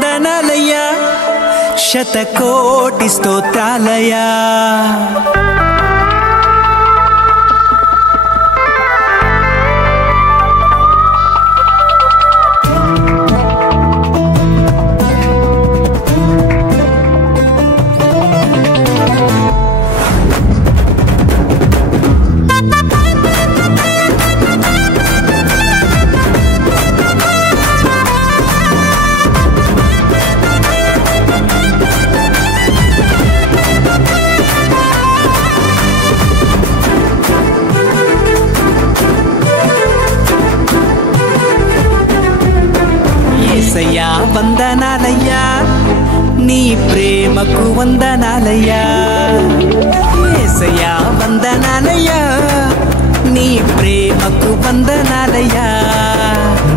వందనాలయ్యా శతకోటి స్తోత్రాలయ్యా యేసయ్యా వందనాలయ్యా నీ ప్రేమకు వందనాలయ్యా యేసయ్యా వందనాలయ్యా నీ ప్రేమకు వందనాలయ్యా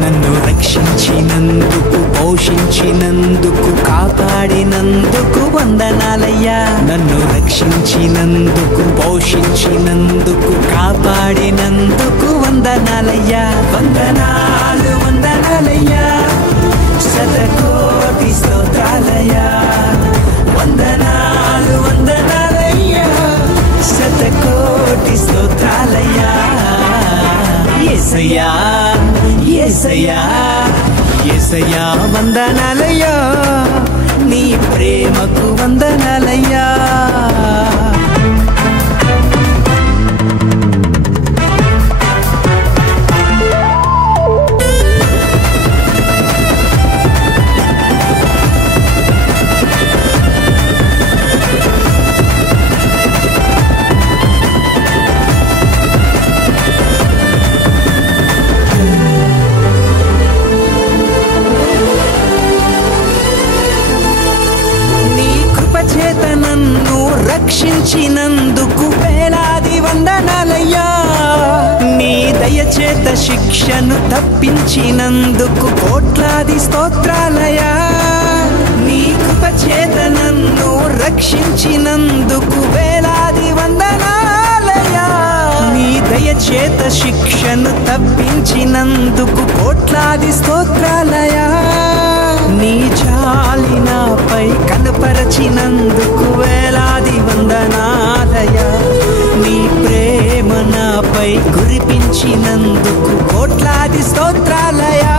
నన్ను రక్షించినందుకు పోషించినందుకు కాపాడినందుకు వందనాలయ్యా నన్ను రక్షించినందుకు పోషించినందుకు కాపాడినందుకు వందనాలయ్యా వందనాలు వందనాలయ్యా శతకోటి స్తోత్రాలయ్యా వందనాలు వందనాలయ్యా శతకోటి స్తోత్రాలయ్యా యేసయ్యా యేసయ్యా యేసయ్యా వందనాలయ్యా నీ ప్రేమకు వందనాలయ్యా నన్ను రక్షించినందుకు వేలాది వందనాలయ్యా నీ దయచేత శిక్షను తప్పించినందుకు కోట్లాది స్తోత్రాలయ్యా నీ కృపచేత నన్ను రక్షించినందుకు వేలాది వందనాలయ్యా నీ దయచేత శిక్షను తప్పించినందుకు కోట్లాది స్తోత్రాలయ్యా నీ జాలి నాపై కనపరచినందుకు వేలాది వందనాలయ్యా నీ ప్రేమ నాపై కురిపించినందుకు కోట్లాది స్తోత్రాలయ్యా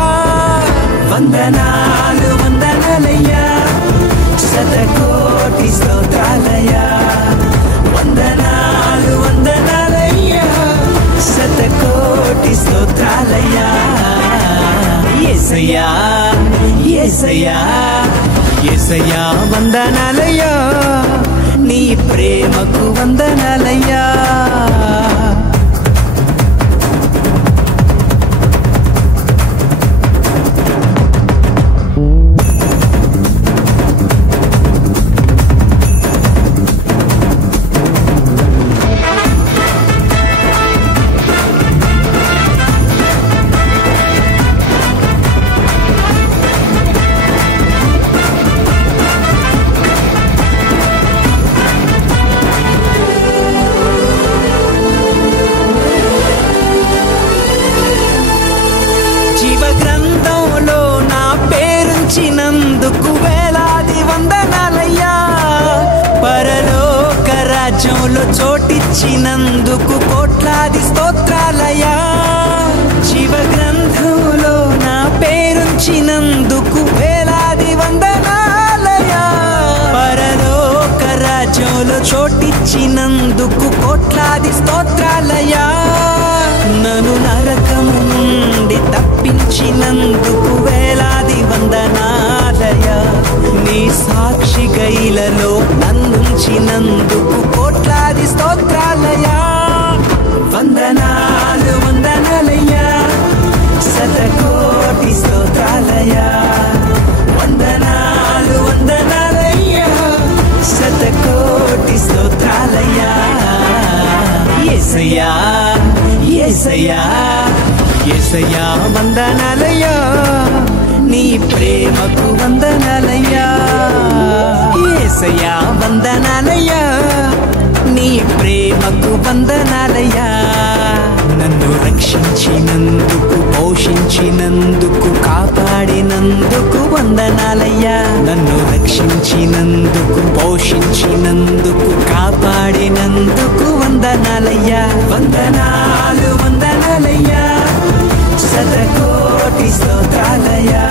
వందనాలు వందనాలయ్యా శతకోటి స్తోత్రాలయ్యా వందనాలు వందనాలయ్యా శతకోటి స్తోత్రాలయ్యా యేసయ్యా యేసయ్యా యేసయ్యా వందనాలయ్యా నీ ప్రేమకు వందనాలయ్యా గ్రంథంలో నా పేరుంచినందుకు వేలాది వందనాలయ్యా పరలోక రాజ్యంలో చోటిచ్చినందుకు కోట్లాది స్తోత్రాలయ్యా జీవ గ్రంథంలో నా పేరుంచినందుకు వేలాది వందనాలయ్యా పరలోక రాజ్యంలో చోటిచ్చినందుకు కోట్లాది స్తోత్రాలయ్యా నన్ను నరకము నుండి తప్పించినందుకు వేలాది వందనాలయ్యా నీ సాక్షి గైలలో నన్నుంచినందుకు కోట్లాది స్తోత్రాలయ్యా వందనాలు వందనాలయ్యా శతకోటి స్తోత్రాలయ్యా వందనాలు వందనాలయ్యా శతకోటి స్తోత్రాలయ్యా యేసయ్యా యేసయ్యా యేసయ్యా వందనాలయ్యా నీ ప్రేమకు వందనాలయ్యా యేసయ్యా వందనాలయ్యా నీ ప్రేమకు వందనాలయ్యా నన్ను నన్ను రక్షించినందుకు, పోషించినందుకు, కాపాడినందుకు వందనాలయ్యా. నన్ను రక్షించినందుకు, పోషించినందుకు, కాపాడినందుకు వందనాలయ్యా. వందనాలు వందనాలయ్యా, శతకోటి స్తోత్రాలయ్యా.